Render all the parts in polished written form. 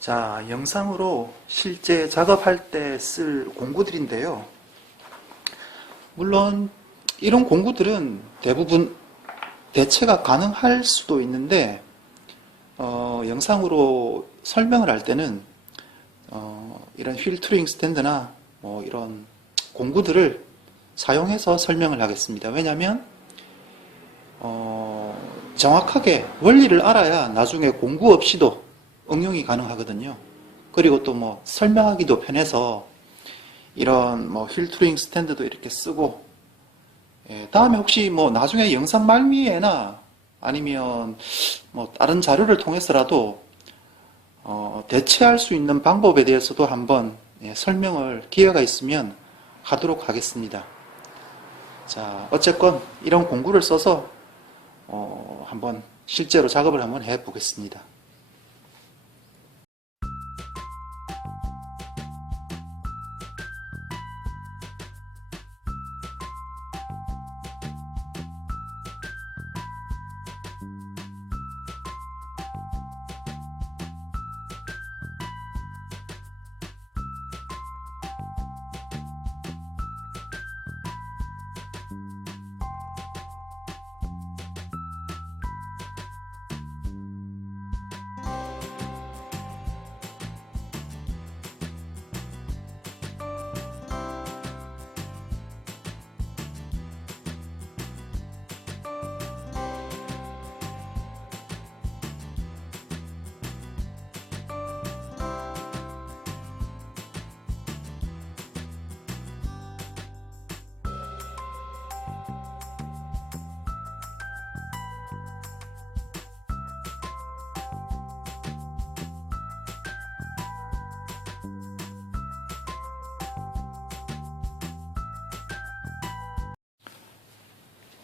자, 영상으로 실제 작업할 때 쓸 공구들인데요. 물론 이런 공구들은 대부분 대체가 가능할 수도 있는데 영상으로 설명을 할 때는 이런 휠 툴링 스탠드나 이런 공구들을 사용해서 설명을 하겠습니다. 왜냐하면 정확하게 원리를 알아야 나중에 공구 없이도 응용이 가능하거든요. 그리고 또 설명하기도 편해서 이런 휠 툴링 스탠드도 이렇게 쓰고, 다음에 혹시 나중에 영상 말미에나 아니면 다른 자료를 통해서라도 대체할 수 있는 방법에 대해서도 한번 설명을 기회가 있으면 하도록 하겠습니다. 자, 어쨌건 이런 공구를 써서 한번 실제로 작업을 한번 해 보겠습니다.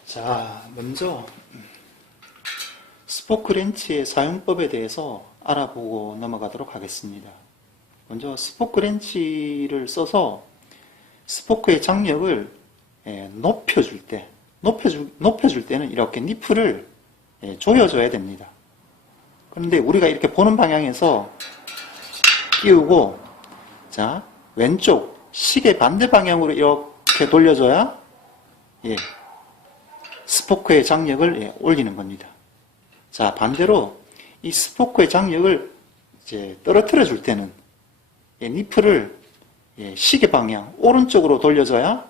자, 먼저 스포크 렌치의 사용법에 대해서 알아보고 넘어가도록 하겠습니다. 먼저 스포크 렌치를 써서 스포크의 장력을 높여줄 때는 이렇게 니프를 조여줘야 됩니다. 그런데 우리가 이렇게 보는 방향에서 끼우고, 자, 왼쪽 시계 반대 방향으로 이렇게 돌려줘야 스포크의 장력을 올리는 겁니다. 자, 반대로 이 스포크의 장력을 이제 떨어뜨려 줄 때는 니프를 시계 방향 오른쪽으로 돌려줘야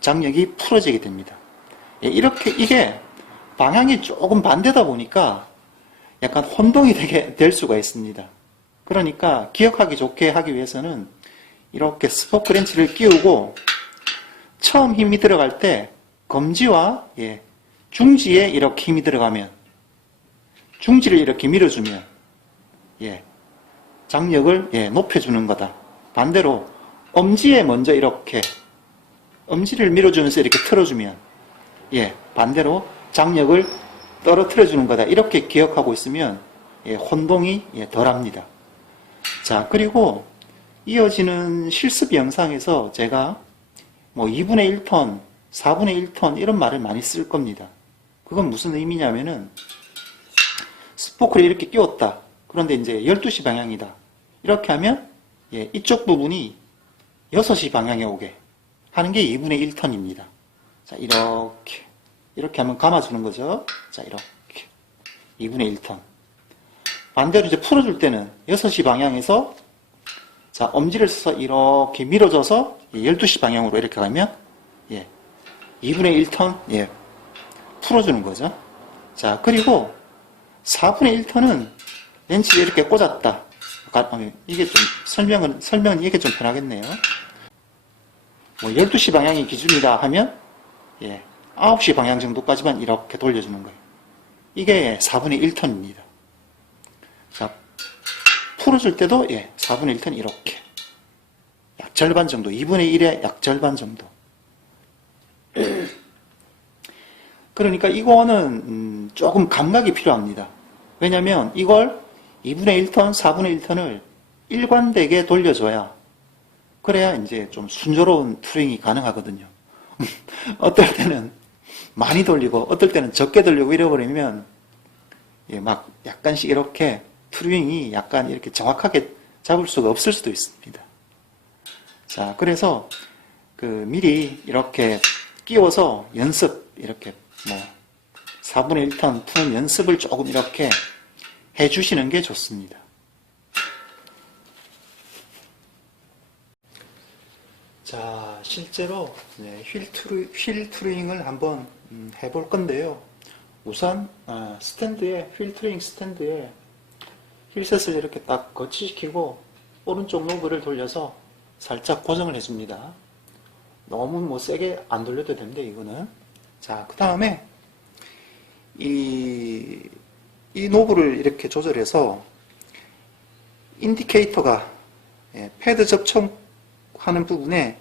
장력이 풀어지게 됩니다. 이렇게 이게 방향이 조금 반대다 보니까 약간 혼동이 될 수가 있습니다. 그러니까 기억하기 좋게 하기 위해서는 이렇게 스포크 렌치를 끼우고 처음 힘이 들어갈 때 검지와 중지에 이렇게 힘이 들어가면, 중지를 이렇게 밀어주면 장력을 높여주는 거다. 반대로 엄지에 먼저 이렇게 엄지를 밀어주면서 이렇게 틀어주면 반대로 장력을 떨어뜨려 주는 거다. 이렇게 기억하고 있으면 혼동이 덜합니다. 자, 그리고 이어지는 실습 영상에서 제가 2분의 1톤 4분의 1톤 이런 말을 많이 쓸 겁니다. 그건 무슨 의미냐면은 스포크를 이렇게 끼웠다. 그런데 이제 12시 방향이다. 이렇게 하면 이쪽 부분이 6시 방향에 오게 하는 게 2분의 1톤입니다. 자, 이렇게 하면 감아주는 거죠. 자, 이렇게 2분의 1톤. 반대로 이제 풀어줄 때는 6시 방향에서 자, 엄지를 써서 이렇게 밀어줘서 12시 방향으로 이렇게 가면 2분의 1톤 풀어주는 거죠. 자, 그리고 4분의 1톤은 렌치를 이렇게 꽂았다. 이게 좀 설명은 이게 좀 편하겠네요. 12시 방향이 기준이다 하면 9시 방향 정도까지만 이렇게 돌려주는 거예요. 이게 4분의 1톤입니다. 자, 풀어줄 때도 4분의 1톤 이렇게 약 절반 정도, 2분의 1의 약 절반 정도. 그러니까 이거는 조금 감각이 필요합니다. 왜냐하면 이걸 2분의 1톤, 4분의 1톤을 일관되게 돌려줘야 그래야 이제 좀 순조로운 툴링이 가능하거든요. 어떨 때는 많이 돌리고 어떨 때는 적게 돌리고 이래버리면 막 약간씩 이렇게 트루잉이 약간 이렇게 정확하게 잡을 수가 없을 수도 있습니다. 자, 그래서 미리 이렇게 끼워서 연습, 이렇게 4분의 1턴 푸는 연습을 조금 이렇게 해 주시는 게 좋습니다. 자, 실제로 휠 트루잉을 한번 해볼 건데요. 우선 휠 트루잉 스탠드에 휠셋을 이렇게 딱 거치시키고 오른쪽 노브를 돌려서 살짝 고정을 해줍니다. 너무 세게 안 돌려도 됩니다, 이거는. 자, 그 다음에 이 노브를 이렇게 조절해서 인디케이터가 패드 접촉하는 부분에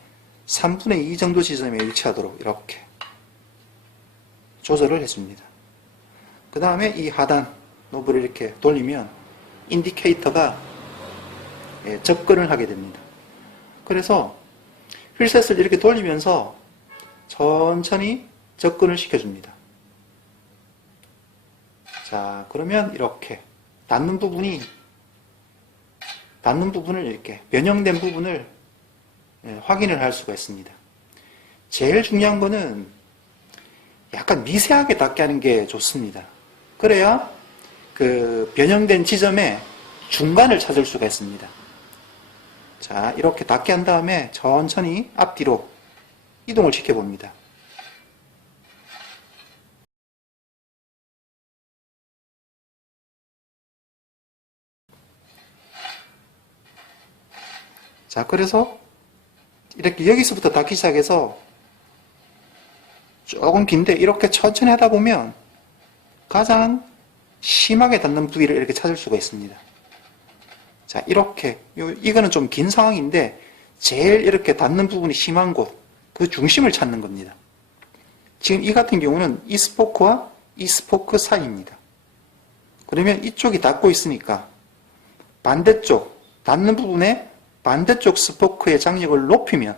3분의 2 정도 지점에 위치하도록 이렇게 조절을 해줍니다. 그 다음에 이 하단 노브를 이렇게 돌리면 인디케이터가 접근을 하게 됩니다. 그래서 휠셋을 이렇게 돌리면서 천천히 접근을 시켜줍니다. 자, 그러면 이렇게 닿는 부분을 이렇게 변형된 부분을 확인을 할 수가 있습니다. 제일 중요한 거는 약간 미세하게 닿게 하는 게 좋습니다. 그래야 그 변형된 지점의 중간을 찾을 수가 있습니다. 자, 이렇게 닿게 한 다음에 천천히 앞뒤로 이동을 시켜봅니다. 자, 그래서 이렇게 여기서부터 닿기 시작해서 조금 긴데 이렇게 천천히 하다 보면 가장 심하게 닿는 부위를 이렇게 찾을 수가 있습니다. 자, 이렇게 이거는 좀 긴 상황인데 제일 이렇게 닿는 부분이 심한 곳, 그 중심을 찾는 겁니다. 지금 이 같은 경우는 이 스포크와 이 스포크 사이입니다. 그러면 이쪽이 닿고 있으니까 반대쪽 닿는 부분에 반대쪽 스포크의 장력을 높이면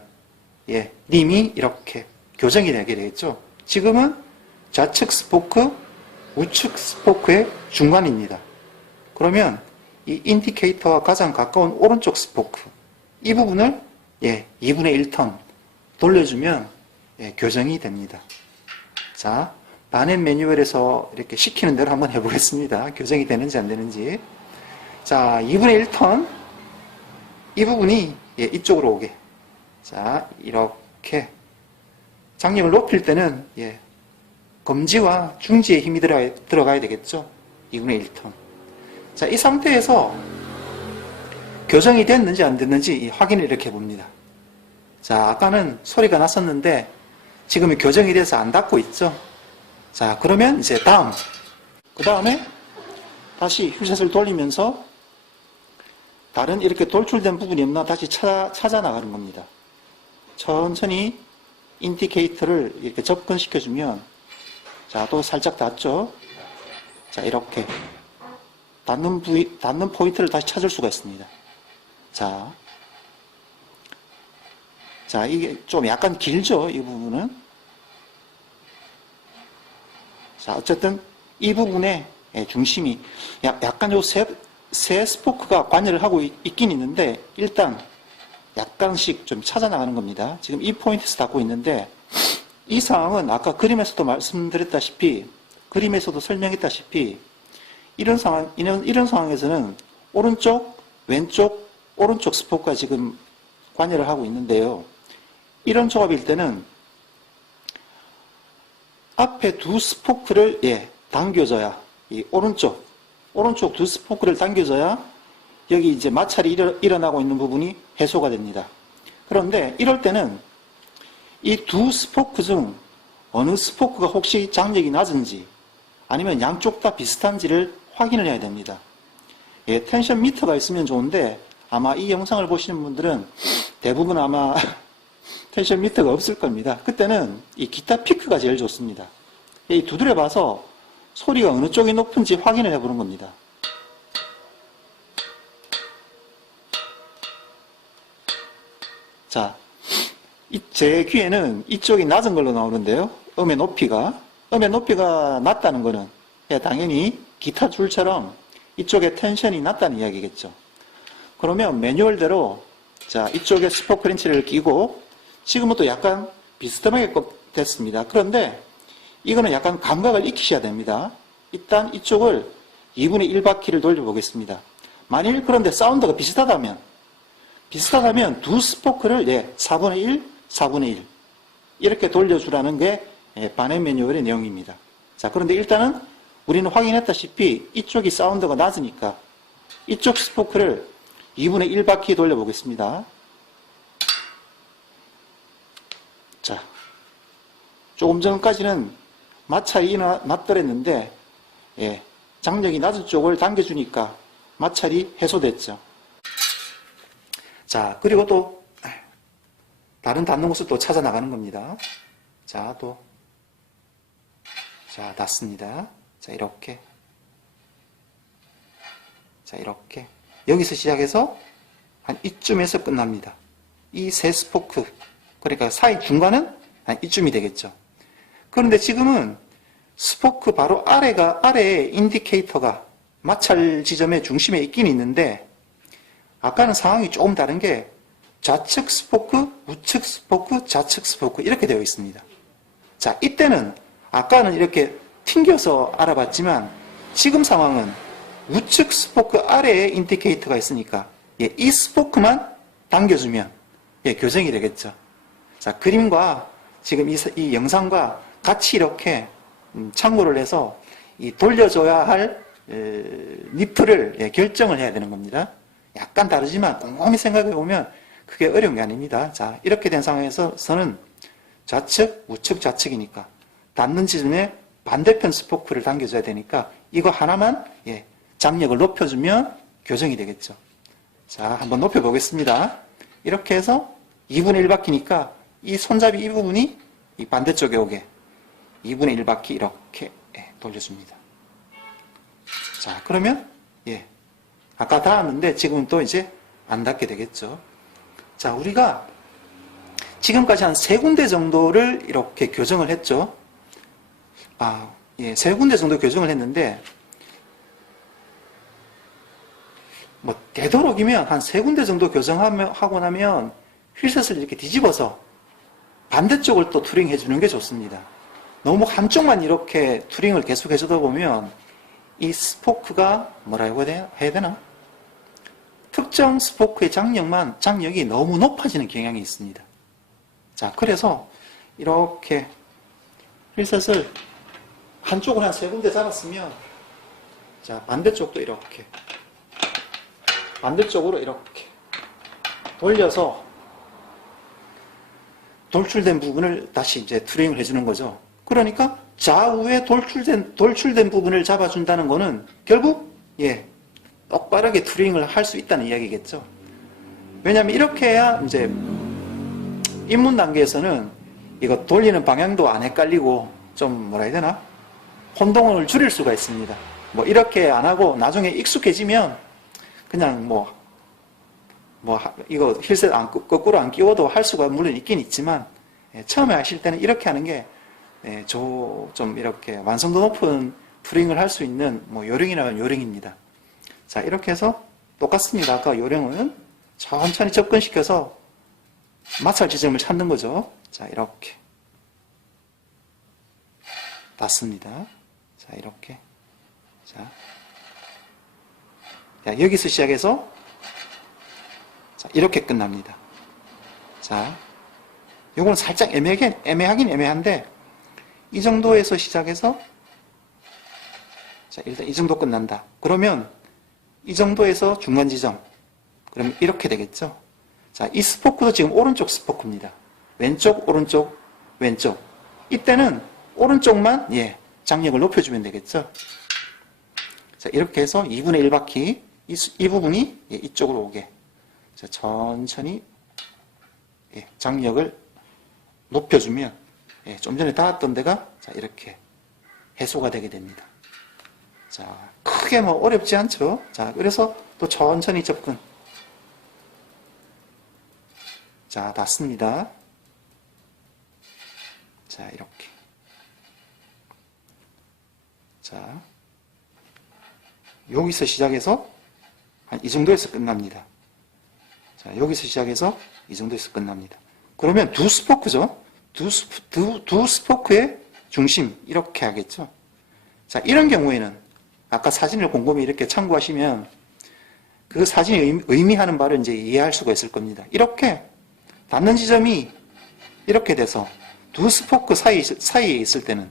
림이 이렇게 교정이 되게 되겠죠. 지금은 좌측 스포크, 우측 스포크의 중간입니다. 그러면 이 인디케이터와 가장 가까운 오른쪽 스포크, 이 부분을 2분의 1턴 돌려주면 교정이 됩니다. 자, 바넷 매뉴얼에서 이렇게 시키는 대로 한번 해보겠습니다. 교정이 되는지 안 되는지. 자, 2분의 1턴 이 부분이 이쪽으로 오게. 자, 이렇게 장력을 높일 때는 검지와 중지에 힘이 들어가야 되겠죠. 2분의 1턴. 자, 이 상태에서 교정이 됐는지 안 됐는지 확인을 이렇게 봅니다. 자, 아까는 소리가 났었는데 지금은 교정이 돼서 안 닿고 있죠. 자, 그러면 이제 그 다음에 다시 휠셋을 돌리면서 다른 이렇게 돌출된 부분이 없나 다시 찾아 나가는 겁니다. 천천히 인디케이터를 이렇게 접근시켜주면, 자, 또 살짝 닿죠? 자, 이렇게 닿는 포인트를 다시 찾을 수가 있습니다. 자, 이게 좀 약간 길죠? 이 부분은. 자, 어쨌든 이 부분의 중심이 약간 요 세 스포크가 관여를 하고 있긴 있는데 일단 약간씩 좀 찾아 나가는 겁니다. 지금 이 포인트에서 닿고 있는데 이 상황은 아까 그림에서도 말씀드렸다시피, 그림에서도 설명했다시피 이런 상황에서는 오른쪽, 왼쪽, 오른쪽 스포크가 지금 관여를 하고 있는데요. 이런 조합일 때는 앞에 두 스포크를 당겨줘야, 이 오른쪽 두 스포크를 당겨줘야 여기 이제 마찰이 일어나고 있는 부분이 해소가 됩니다. 그런데 이럴 때는 이 두 스포크 중 어느 스포크가 혹시 장력이 낮은지 아니면 양쪽 다 비슷한지를 확인을 해야 됩니다. 텐션 미터가 있으면 좋은데 아마 이 영상을 보시는 분들은 대부분 아마 텐션 미터가 없을 겁니다. 그때는 이 기타 피크가 제일 좋습니다. 이 두드려 봐서 소리가 어느 쪽이 높은지 확인을 해보는 겁니다. 자, 제 귀에는 이쪽이 낮은 걸로 나오는데요. 음의 높이가 낮다는 거는 당연히 기타 줄처럼 이쪽에 텐션이 낮다는 이야기겠죠. 그러면 매뉴얼대로 자, 이쪽에 스포크 렌치를 끼고 지금은 또 약간 비스듬하게 됐습니다. 그런데 이거는 약간 감각을 익히셔야 됩니다. 일단 이쪽을 2분의 1바퀴를 돌려보겠습니다. 만일 그런데 사운드가 비슷하다면 두 스포크를 4분의 1, 4분의 1 이렇게 돌려주라는 게 반의 매뉴얼의 내용입니다. 자, 그런데 일단은 우리는 확인했다시피 이쪽이 사운드가 낮으니까 이쪽 스포크를 2분의 1바퀴 돌려보겠습니다. 자, 조금 전까지는 마찰이 낮더랬는데 장력이 낮은 쪽을 당겨주니까 마찰이 해소됐죠. 자, 그리고 또 다른 닿는 곳을 또 찾아 나가는 겁니다. 자, 닿습니다. 자, 이렇게. 자, 이렇게. 여기서 시작해서 한 이쯤에서 끝납니다. 이 세 스포크. 그러니까 사이 중간은 한 이쯤이 되겠죠. 그런데 지금은 스포크 바로 아래에 인디케이터가 마찰 지점의 중심에 있긴 있는데, 아까는 상황이 조금 다른 게 좌측 스포크, 우측 스포크, 좌측 스포크 이렇게 되어 있습니다. 자, 이때는 아까는 이렇게 튕겨서 알아봤지만 지금 상황은 우측 스포크 아래에 인디케이터가 있으니까 이 스포크만 당겨주면 교정이 되겠죠. 자, 그림과 지금 이 영상과 같이 이렇게 참고를 해서 이 돌려줘야 할 니프를 결정을 해야 되는 겁니다. 약간 다르지만 꼼꼼히 생각해 보면 그게 어려운 게 아닙니다. 자, 이렇게 된 상황에서는 좌측, 우측, 좌측이니까 닿는 지점에 반대편 스포크를 당겨줘야 되니까 이거 하나만 장력을 높여주면 교정이 되겠죠. 자, 한번 높여보겠습니다. 이렇게 해서 2분의 1바퀴니까 이 손잡이 이 부분이 이 반대쪽에 오게 2분의 1바퀴 이렇게 돌려줍니다. 자, 그러면 아까 닿았는데 지금은 또 이제 안 닿게 되겠죠. 자, 우리가 지금까지 한 3군데 정도를 이렇게 교정을 했죠. 세 군데 정도 교정을 했는데, 되도록이면 한 3군데 정도 교정하고 나면 휠셋을 이렇게 뒤집어서 반대쪽을 또 투링 해주는 게 좋습니다. 너무 한쪽만 이렇게 투링을 계속 해주다 보면 이 스포크가 뭐라고 해야 되나? 특정 스포크의 장력이 너무 높아지는 경향이 있습니다. 자, 그래서 이렇게 휠셋을 한쪽을 한 3군데 잡았으면, 자, 반대쪽도 이렇게, 반대쪽으로 이렇게 돌려서 돌출된 부분을 다시 이제 투링을 해주는 거죠. 그러니까 좌우에 돌출된 부분을 잡아준다는 거는 결국, 똑바르게 투링을 할 수 있다는 이야기겠죠. 왜냐하면 이렇게 해야 이제 입문 단계에서는 이거 돌리는 방향도 안 헷갈리고 좀 뭐라 해야 되나? 혼동을 줄일 수가 있습니다. 이렇게 안 하고 나중에 익숙해지면 그냥 이거 힐셋 거꾸로 안 끼워도 할 수가 물론 있긴 있지만 처음에 하실 때는 이렇게 하는 게 좀 이렇게 완성도 높은 투링을 할 수 있는 요령이라면 요령입니다. 자, 이렇게 해서 똑같습니다. 아까 요령은 천천히 접근시켜서 마찰 지점을 찾는 거죠. 자, 이렇게 닿습니다. 자, 이렇게. 자, 여기서 시작해서 자, 이렇게 끝납니다. 자, 요거는 살짝 애매하긴 애매한데 이 정도에서 시작해서 자, 일단 이 정도 끝난다. 그러면 이 정도에서 중간 지점. 그러면 이렇게 되겠죠. 자, 이 스포크도 지금 오른쪽 스포크입니다. 왼쪽, 오른쪽, 왼쪽. 이때는 오른쪽만 장력을 높여주면 되겠죠. 자, 이렇게 해서 2분의 1바퀴 이 부분이 이쪽으로 오게. 자, 천천히 장력을 높여주면 좀 전에 닿았던 데가 자, 이렇게 해소가 되게 됩니다. 자, 크게 어렵지 않죠. 자, 그래서 또 천천히 접근. 자, 닿습니다. 자, 이렇게. 자, 여기서 시작해서 한 이 정도에서 끝납니다. 자, 여기서 시작해서 이 정도에서 끝납니다. 그러면 두 스포크죠. 두 스포크의 중심 이렇게 하겠죠. 자, 이런 경우에는 아까 사진을 곰곰이 이렇게 참고하시면 그 사진이 의미하는 바를 이제 이해할 수가 있을 겁니다. 이렇게 닿는 지점이 이렇게 돼서 두 스포크 사이에 있을 때는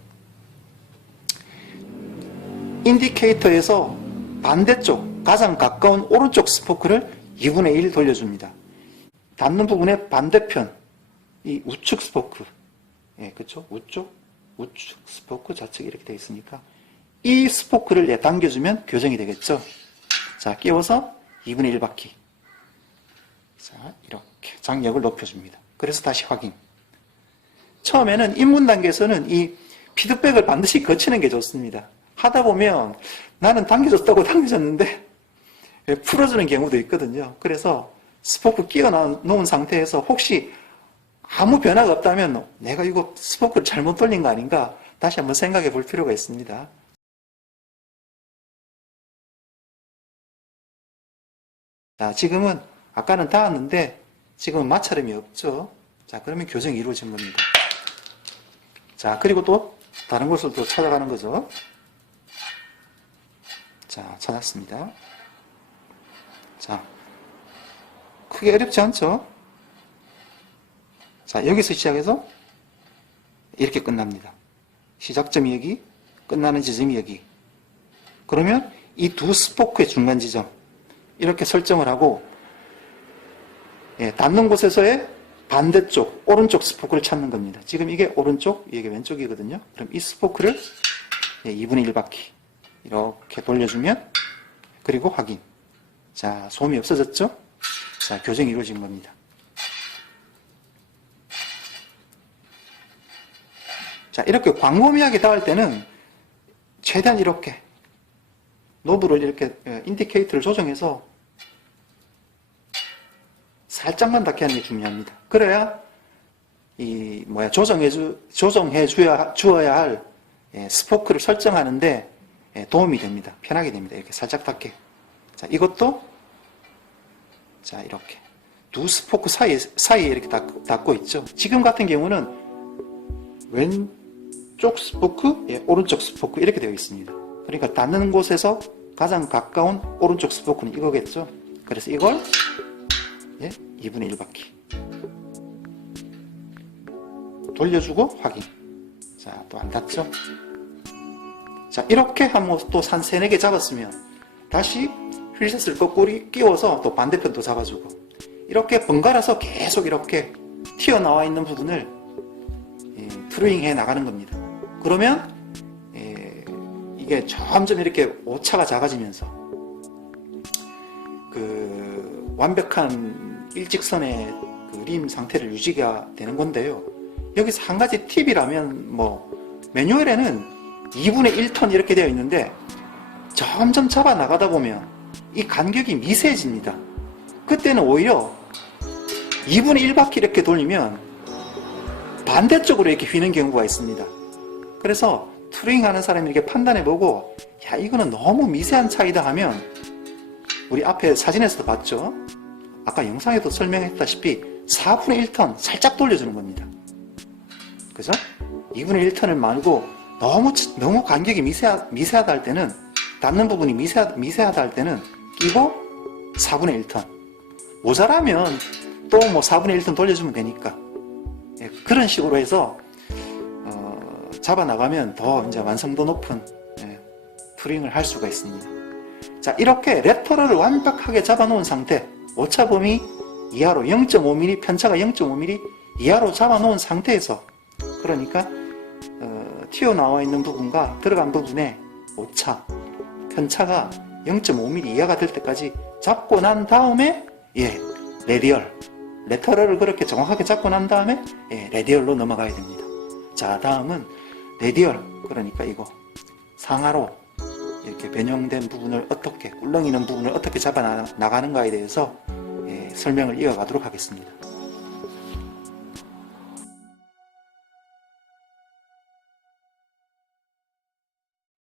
인디케이터에서 반대쪽 가장 가까운 오른쪽 스포크를 2분의 1 돌려줍니다. 닿는 부분의 반대편 이 우측 스포크, 예, 그렇죠? 우측 스포크 좌측 이렇게 되어 있으니까 이 스포크를 예, 당겨주면 교정이 되겠죠. 자, 끼워서 2분의 1 바퀴. 자, 이렇게 장력을 높여줍니다. 그래서 다시 확인. 처음에는 입문 단계에서는 이 피드백을 반드시 거치는 게 좋습니다. 하다 보면 나는 당겨졌다고 당겨졌는데 풀어주는 경우도 있거든요. 그래서 스포크 끼워 놓은 상태에서 혹시 아무 변화가 없다면 내가 이거 스포크를 잘못 돌린 거 아닌가 다시 한번 생각해 볼 필요가 있습니다. 자, 지금은 아까는 닿았는데 지금은 마찰음이 없죠. 자, 그러면 교정이 이루어진 겁니다. 자, 그리고 또 다른 곳을 또 찾아가는 거죠. 자, 찾았습니다. 자, 크게 어렵지 않죠? 자, 여기서 시작해서 이렇게 끝납니다. 시작점이 여기, 끝나는 지점이 여기. 그러면 이 두 스포크의 중간 지점 이렇게 설정을 하고 예, 닿는 곳에서의 반대쪽, 오른쪽 스포크를 찾는 겁니다. 지금 이게 오른쪽, 이게 왼쪽이거든요. 그럼 이 스포크를 예, 2분의 1 바퀴 이렇게 돌려주면 그리고 확인. 자, 소음이 없어졌죠? 자, 교정이 이루어진 겁니다. 자, 이렇게 광범위하게 닿을 때는 최대한 이렇게 노브를 이렇게 인디케이터를 조정해서 살짝만 닿게 하는 게 중요합니다. 그래야 조정해 주어야 할 스포크를 설정하는데 도움이 됩니다. 편하게 됩니다. 이렇게 살짝 닿게. 자, 이것도 자, 이렇게 두 스포크 사이에 이렇게 닿고 있죠. 지금 같은 경우는 왼쪽 스포크, 오른쪽 스포크 이렇게 되어 있습니다. 그러니까 닿는 곳에서 가장 가까운 오른쪽 스포크는 이거겠죠. 그래서 이걸 2분의 1 바퀴 돌려주고 확인. 자, 또 안 닿죠? 자, 이렇게 한번 또 한 3, 4개 잡았으면 다시 휠셋을 거꾸로 끼워서 또 반대편도 잡아주고 이렇게 번갈아서 계속 이렇게 튀어나와 있는 부분을 트루잉 해 나가는 겁니다. 그러면 이게 점점 이렇게 오차가 작아지면서 그 완벽한 일직선의 그 림 상태를 유지가 되는 건데요. 여기서 한 가지 팁이라면 매뉴얼에는 2분의 1턴 이렇게 되어 있는데 점점 잡아 나가다 보면 이 간격이 미세해집니다. 그때는 오히려 2분의 1 바퀴 이렇게 돌리면 반대쪽으로 이렇게 휘는 경우가 있습니다. 그래서 투링 하는 사람이 이렇게 판단해보고 야, 이거는 너무 미세한 차이다 하면 우리 앞에 사진에서도 봤죠? 아까 영상에도 설명했다시피 4분의 1턴 살짝 돌려주는 겁니다. 그죠? 2분의 1턴을 말고 너무 간격이 미세하다 할 때는 닿는 부분이 미세하다 할 때는 끼고 4분의 1턴 모자라면 또 4분의 1턴 돌려주면 되니까 그런 식으로 해서 잡아 나가면 더 이제 완성도 높은 투링을 할 수가 있습니다. 자, 이렇게 레터럴을 완벽하게 잡아 놓은 상태, 오차 범위 이하로 0.5mm, 편차가 0.5mm 이하로 잡아 놓은 상태에서 그러니까 튀어나와 있는 부분과 들어간 부분의 오차, 편차가 0.5mm 이하가 될 때까지 잡고 난 다음에 레터럴을 그렇게 정확하게 잡고 난 다음에 레디얼로 넘어가야 됩니다. 자, 다음은 레디얼, 그러니까 이거 상하로 이렇게 변형된 부분을 어떻게, 꿀렁이는 부분을 어떻게 잡아 나가는가에 대해서 설명을 이어가도록 하겠습니다.